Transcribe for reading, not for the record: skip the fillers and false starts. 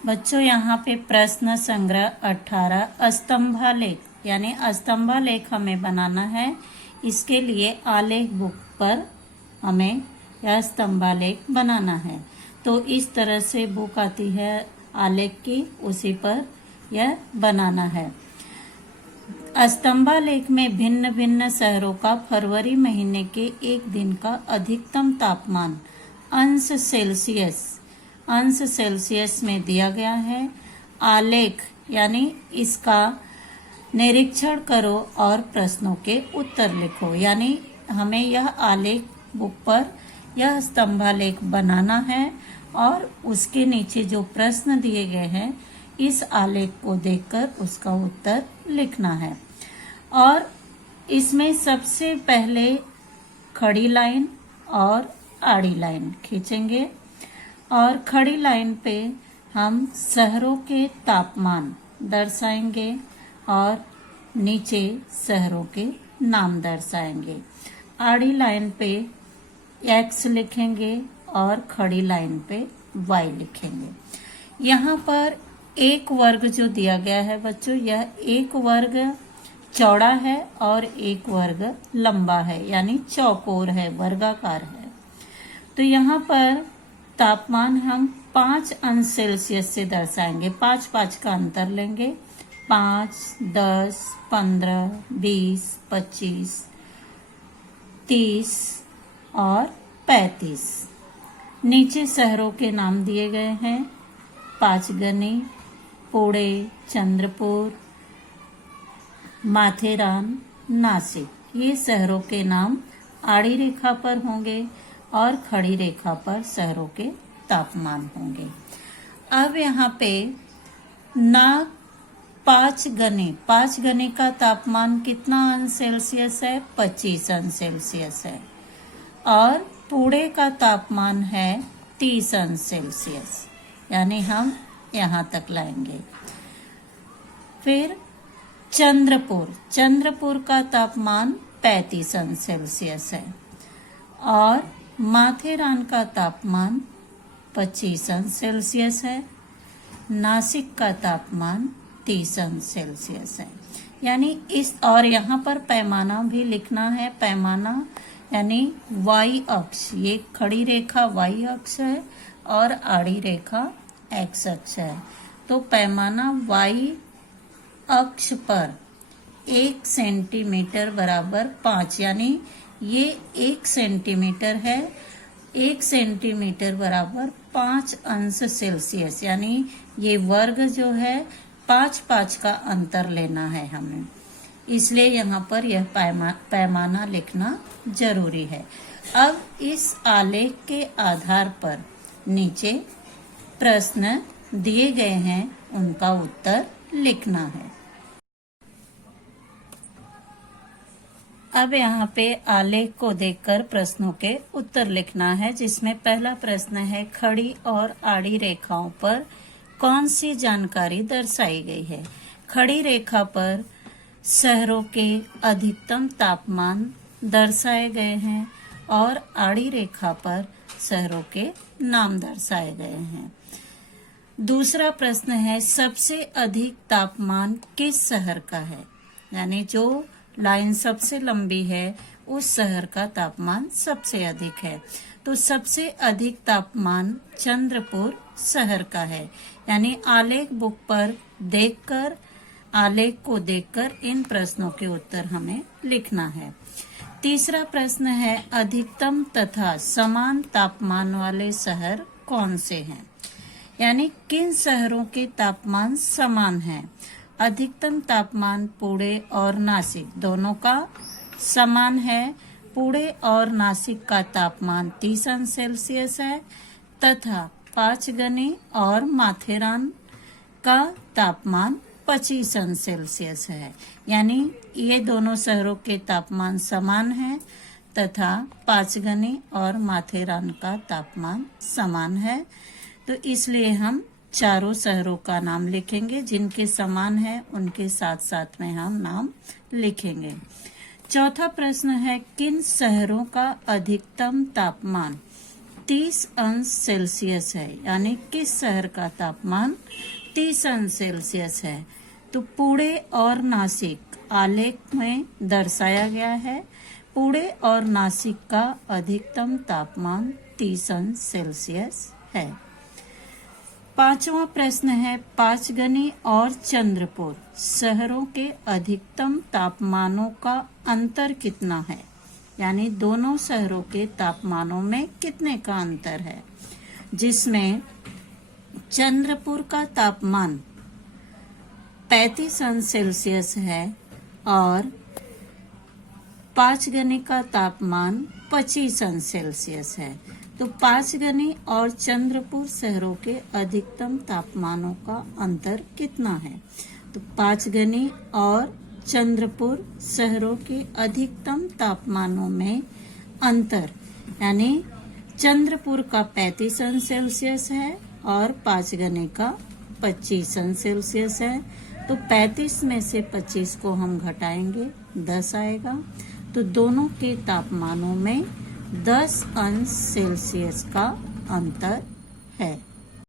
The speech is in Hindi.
बच्चों यहाँ पे प्रश्न संग्रह 18 स्तंभालेख यानी स्तंभालेख हमें बनाना है। इसके लिए आलेख बुक पर हमें यह स्तंभालेख बनाना है। तो इस तरह से बुक आती है आलेख की, उसी पर यह बनाना है। स्तंभालेख में भिन्न भिन्न शहरों का फरवरी महीने के एक दिन का अधिकतम तापमान अंश सेल्सियस में दिया गया है। आलेख यानी इसका निरीक्षण करो और प्रश्नों के उत्तर लिखो। यानी हमें यह आलेख बुक पर यह स्तंभालेख बनाना है और उसके नीचे जो प्रश्न दिए गए हैं इस आलेख को देखकर उसका उत्तर लिखना है। और इसमें सबसे पहले खड़ी लाइन और आड़ी लाइन खींचेंगे और खड़ी लाइन पे हम शहरों के तापमान दर्शाएंगे और नीचे शहरों के नाम दर्शाएंगे। आड़ी लाइन पे x लिखेंगे और खड़ी लाइन पे y लिखेंगे। यहाँ पर एक वर्ग जो दिया गया है बच्चों, यह एक वर्ग चौड़ा है और एक वर्ग लंबा है, यानी चौकोर है, वर्गाकार है। तो यहाँ पर तापमान हम 5 अंश सेल्सियस से दर्शाएंगे। 5 का अंतर लेंगे। 5, 10, 15, 20, 25, 30 और 35। नीचे शहरों के नाम दिए गए हैं। पांचगनी, पुणे, चंद्रपुर, माथेरान, नासिक। ये शहरों के नाम आड़ी रेखा पर होंगे और खड़ी रेखा पर शहरों के तापमान होंगे। अब यहाँ पे नाग 5 गने का तापमान कितना अंश सेल्सियस है? 25 अंश सेल्सियस है। और पुणे का तापमान है 30 अंश सेल्सियस, यानी हम यहाँ तक लाएंगे। फिर चंद्रपुर का तापमान 35 अंश सेल्सियस है और माथेरान का तापमान 25 अंश सेल्सियस है। नासिक का तापमान 30 अंश सेल्सियस है। यानी इस और यहाँ पर पैमाना भी लिखना है। पैमाना यानी y अक्ष, ये खड़ी रेखा y अक्ष है और आड़ी रेखा x अक्ष है। तो पैमाना y अक्ष पर 1 सेंटीमीटर बराबर 5, यानी ये 1 सेंटीमीटर है। 1 सेंटीमीटर बराबर 5 अंश सेल्सियस, यानी ये वर्ग जो है 5 का अंतर लेना है हमें, इसलिए यहाँ पर यह पैमाना लिखना जरूरी है। अब इस आलेख के आधार पर नीचे प्रश्न दिए गए हैं, उनका उत्तर लिखना है। अब यहाँ पे आलेख को देखकर प्रश्नों के उत्तर लिखना है, जिसमें पहला प्रश्न है खड़ी और आड़ी रेखाओं पर कौन सी जानकारी दर्शाई गई है? खड़ी रेखा पर शहरों के अधिकतम तापमान दर्शाए गए हैं और आड़ी रेखा पर शहरों के नाम दर्शाए गए हैं। दूसरा प्रश्न है सबसे अधिक तापमान किस शहर का है? यानी जो लाइन सबसे लंबी है उस शहर का तापमान सबसे अधिक है। तो सबसे अधिक तापमान चंद्रपुर शहर का है। यानी आलेख बुक पर देखकर, आलेख को देखकर इन प्रश्नों के उत्तर हमें लिखना है। तीसरा प्रश्न है अधिकतम तथा समान तापमान वाले शहर कौन से हैं? यानी किन शहरों के तापमान समान हैं? अधिकतम तापमान पुणे और नासिक दोनों का समान है। पुणे और नासिक का तापमान 30 अंश सेल्सियस है तथा पांचगनी और माथेरान का तापमान 25 अंश सेल्सियस है। यानी ये दोनों शहरों के तापमान समान हैं तथा पांचगनी और माथेरान का तापमान समान है। तो इसलिए हम चारों शहरों का नाम लिखेंगे, जिनके समान है उनके साथ साथ में हम नाम लिखेंगे। चौथा प्रश्न है किन शहरों का अधिकतम तापमान 30 अंश सेल्सियस है, यानी किस शहर का तापमान 30 अंश सेल्सियस है? तो पुणे और नासिक आलेख में दर्शाया गया है। पुणे और नासिक का अधिकतम तापमान 30 अंश सेल्सियस है। पांचवा प्रश्न है, पांचगनी और चंद्रपुर शहरों के अधिकतम तापमानों का अंतर कितना है? यानी दोनों शहरों के तापमानों में कितने का अंतर है? जिसमें चंद्रपुर का तापमान 35 अंश सेल्सियस है और पांचगनी का तापमान 25 अंश सेल्सियस है। तो पांचगनी और चंद्रपुर शहरों के अधिकतम तापमानों का अंतर कितना है? तो पांचगनी और चंद्रपुर शहरों के अधिकतम तापमानों में अंतर, यानी चंद्रपुर का 35 अंश सेल्सियस है और पांचगनी का 25 अंश सेल्सियस है। तो 35 में से 25 को हम घटाएंगे, 10 आएगा। तो दोनों के तापमानों में 10 अंश सेल्सियस का अंतर है।